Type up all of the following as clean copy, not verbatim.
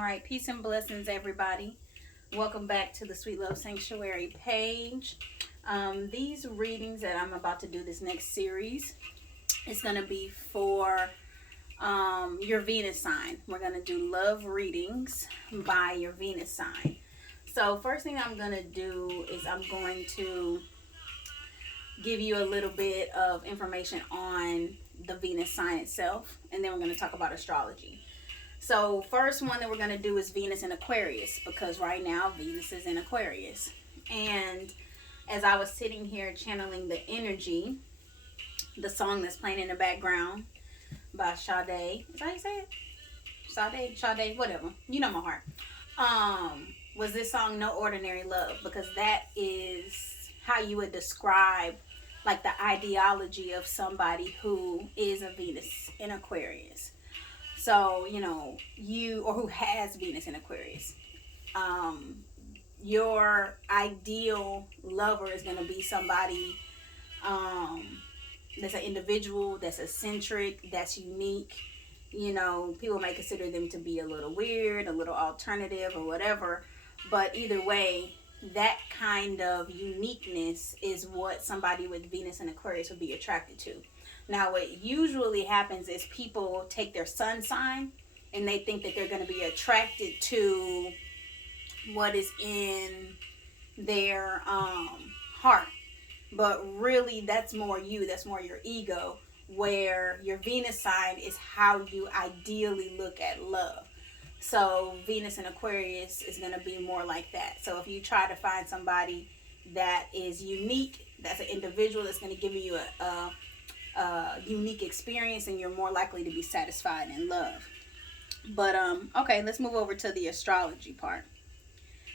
All right, peace and blessings, everybody. Welcome back to the Sweet Love Sanctuary page. These readings that I'm about to do, this next series, is going to be for your Venus sign. We're going to do love readings by your Venus sign. So first thing I'm going to do is I'm going to give you a little bit of information on the Venus sign itself, and then we're going to talk about astrology. So first one that we're going to do is Venus in Aquarius, because right now Venus is in Aquarius. And as I was sitting here channeling the energy, the song that's playing in the background by Sade, is that how you say it? Sade, whatever. You know my heart. Was this song No Ordinary Love, because that is how you would describe like the ideology of somebody who is a Venus in Aquarius. So, or who has Venus in Aquarius. Your ideal lover is going to be somebody that's an individual, that's eccentric, that's unique. People may consider them to be a little weird, a little alternative, or whatever. But either way, that kind of uniqueness is what somebody with Venus in Aquarius would be attracted to. Now, what usually happens is people take their sun sign and they think that they're going to be attracted to what is in their heart. But really, that's more you. That's more your ego, where your Venus sign is how you ideally look at love. So Venus in Aquarius is going to be more like that. So if you try to find somebody that is unique, that's an individual that's going to give you a unique experience, and you're more likely to be satisfied in love. But okay, let's move over to the astrology part.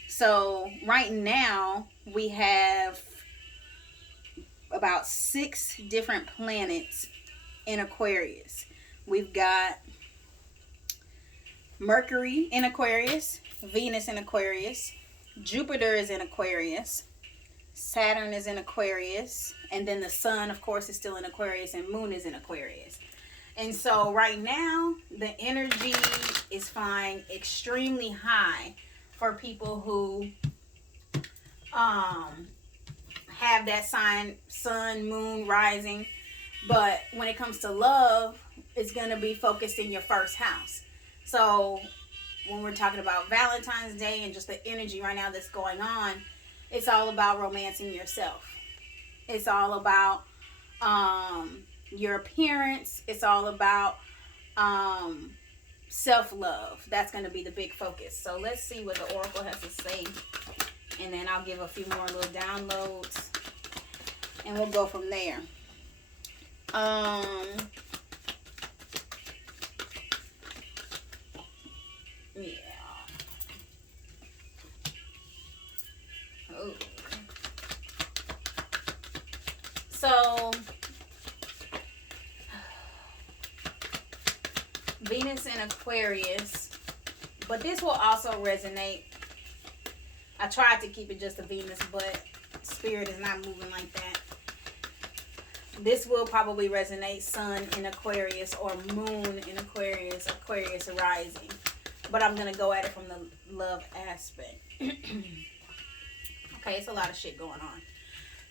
So right now we have about 6 different planets in Aquarius. We've got Mercury in Aquarius, Venus in Aquarius, Jupiter is in Aquarius, Saturn is in Aquarius, and then the sun, of course, is still in Aquarius, and moon is in Aquarius. And so right now, the energy is flying extremely high for people who have that sign, sun, moon, rising. But when it comes to love, it's going to be focused in your first house. So when we're talking about Valentine's Day and just the energy right now that's going on, it's all about romancing yourself. It's all about your appearance. It's all about self-love. That's going to be the big focus. So let's see what the Oracle has to say. And then I'll give a few more little downloads. And we'll go from there. Yeah. Oh. So, Venus in Aquarius, but this will also resonate. I tried to keep it just a Venus, but Spirit is not moving like that. This will probably resonate Sun in Aquarius or Moon in Aquarius, Aquarius rising. But I'm going to go at it from the love aspect. Okay, it's a lot of shit going on.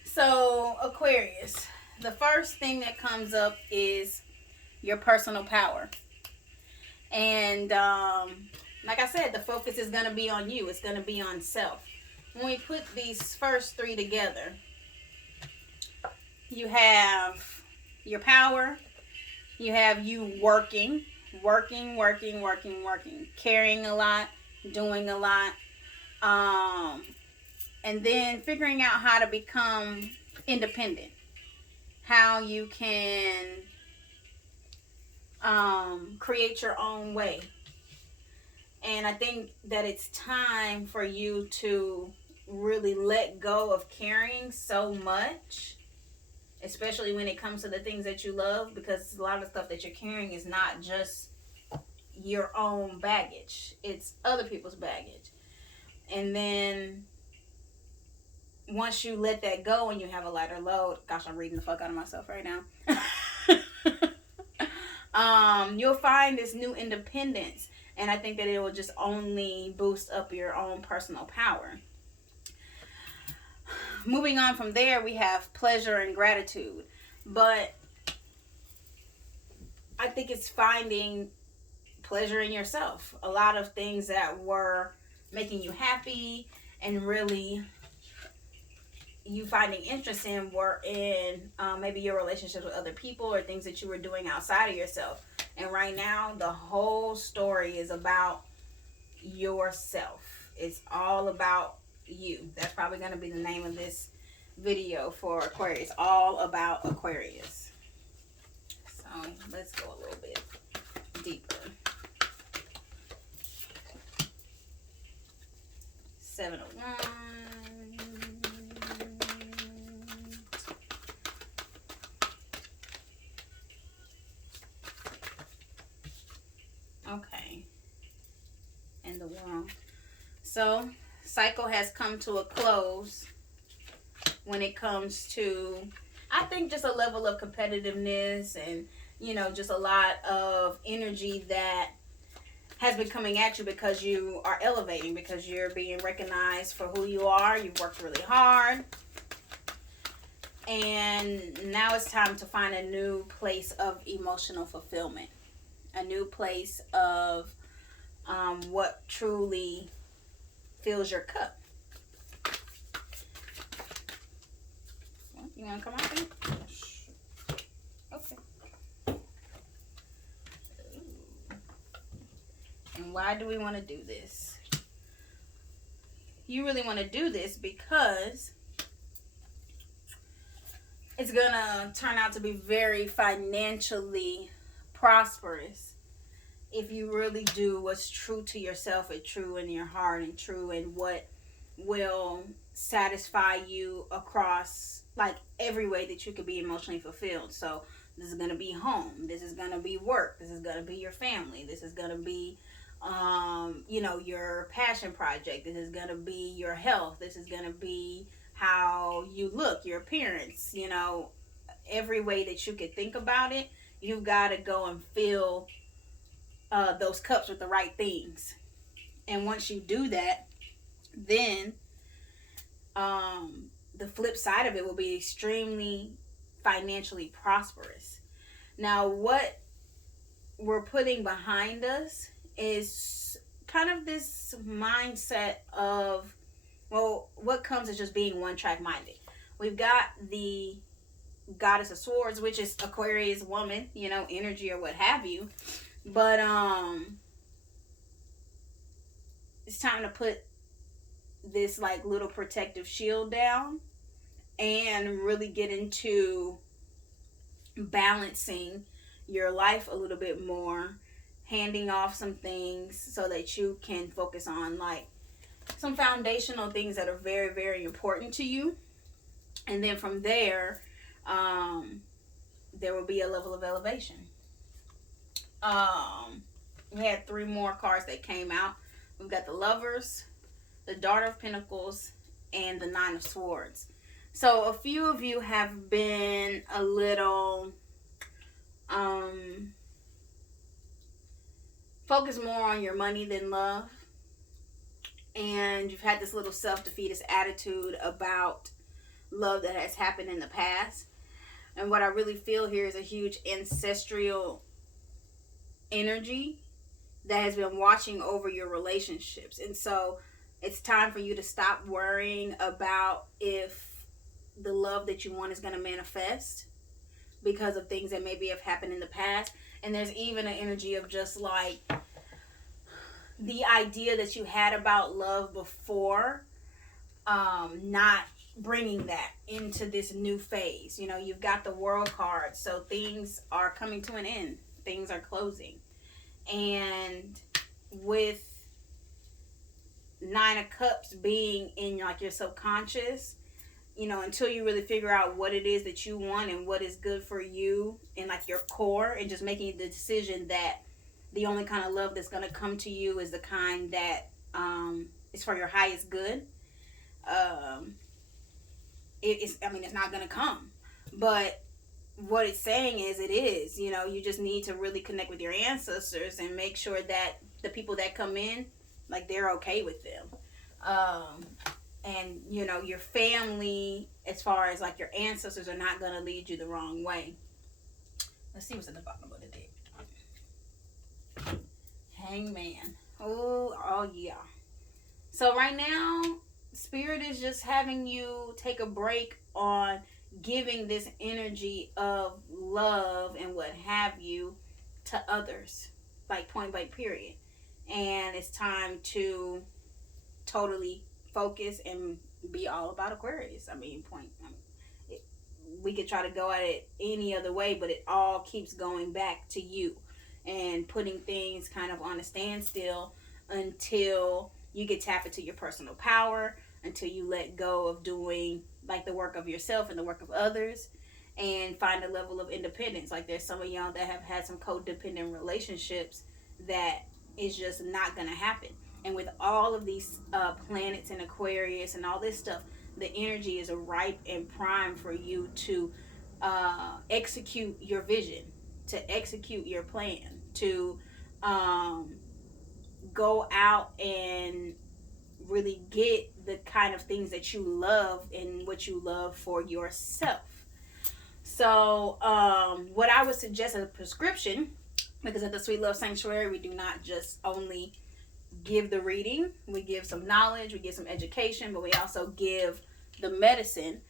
So, Aquarius, the first thing that comes up is your personal power. And like I said, the focus is going to be on you. It's going to be on self. When we put these first 3 together, you have your power, you have you working, caring a lot, doing a lot, and then figuring out how to become independent, how you can create your own way. And I think that it's time for you to really let go of carrying so much, especially when it comes to the things that you love, because a lot of the stuff that you're carrying is not just your own baggage, it's other people's baggage. And then once you let that go and you have a lighter load, gosh, I'm reading the fuck out of myself right now. You'll find this new independence And I think that it will just only boost up your own personal power. Moving on from there, we have pleasure and gratitude. But I think it's finding pleasure in yourself. A lot of things that were making you happy and really you finding interest in were in maybe your relationships with other people or things that you were doing outside of yourself. And right now, the whole story is about yourself. It's all about you. That's probably going to be the name of this video for Aquarius. All about Aquarius. So let's go a little bit deeper. 7 of Wands. Okay. And the Wand. So, cycle has come to a close when it comes to, I think, just a level of competitiveness and, you know, just a lot of energy that has been coming at you because you are elevating, because you're being recognized for who you are. You've worked really hard. And now it's time to find a new place of emotional fulfillment. A new place of what truly fills your cup. You want to come out here? Okay. And why do we want to do this? You really want to do this because it's going to turn out to be very financially prosperous if you really do what's true to yourself and true in your heart and true in what will satisfy you across like every way that you could be emotionally fulfilled. So this is going to be home, this is going to be work, this is going to be your family, this is going to be you know, your passion project, this is going to be your health, this is going to be how you look, your appearance, you know, every way that you could think about it. You've got to go and fill those cups with the right things. And once you do that, then the flip side of it will be extremely financially prosperous. Now, what we're putting behind us is kind of this mindset of, well, what comes is just being one-track minded. We've got the Goddess of Swords, which is Aquarius woman, you know, energy or what have you. But it's time to put this like little protective shield down and really get into balancing your life a little bit more, handing off some things so that you can focus on like some foundational things that are very, very important to you. And then from there, there will be a level of elevation. We had 3 more cards that came out. We've got the Lovers, the Daughter of Pentacles, and the 9 of Swords. So a few of you have been a little focused more on your money than love. And you've had this little self-defeatist attitude about love that has happened in the past. And what I really feel here is a huge ancestral energy that has been watching over your relationships. And so it's time for you to stop worrying about if the love that you want is going to manifest because of things that maybe have happened in the past. And there's even an energy of just like the idea that you had about love before, not bringing that into this new phase. You know, you've got the World card, so things are coming to an end. Things are closing. And with 9 of Cups being in like your subconscious, you know, until you really figure out what it is that you want and what is good for you and like your core, and just making the decision that the only kind of love that's going to come to you is the kind that is for your highest good. It's not going to come. But what it's saying is it is, you know, you just need to really connect with your ancestors and make sure that the people that come in, like, they're okay with them. And, you know, your family, as far as, like, your ancestors, are not going to lead you the wrong way. Let's see what's in the bottom of the deck. Hangman. Oh, yeah. So right now, Spirit is just having you take a break on giving this energy of love and what have you to others. Like, point blank, period. And it's time to totally focus and be all about Aquarius. I mean, we could try to go at it any other way, but it all keeps going back to you and putting things kind of on a standstill until you get tap into your personal power, until you let go of doing like the work of yourself and the work of others, and find a level of independence. Like, there's some of y'all that have had some codependent relationships that is just not gonna happen. And with all of these planets in Aquarius and all this stuff, the energy is ripe and prime for you to execute your vision, to execute your plan, to go out and really get the kind of things that you love and what you love for yourself. So what I would suggest as a prescription, because at the Sweet Love Sanctuary, we do not just only give the reading, we give some knowledge, we give some education, but we also give the medicine,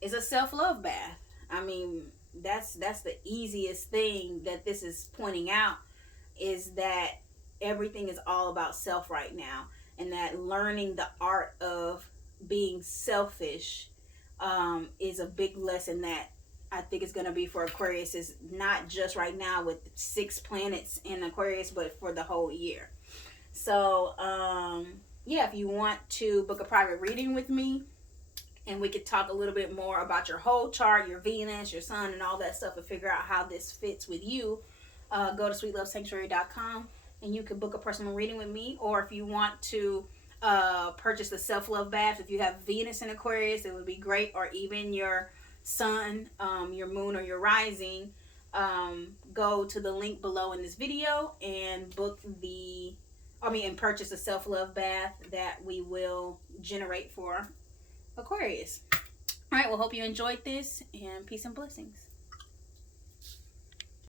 is a self-love bath. I mean, that's the easiest thing that this is pointing out, is that everything is all about self right now, and that learning the art of being selfish is a big lesson that I think is going to be for Aquarius, is not just right now with 6 planets in Aquarius, but for the whole year. So yeah, if you want to book a private reading with me, and we could talk a little bit more about your whole chart, your Venus, your sun, and all that stuff, and figure out how this fits with you, go to sweetlovesanctuary.com and you can book a personal reading with me. Or if you want to purchase the self-love bath, if you have Venus in Aquarius, it would be great, or even your sun, your moon, or your rising, go to the link below in this video and and purchase a self-love bath that we will generate for Aquarius. All right, well, hope you enjoyed this, and peace and blessings.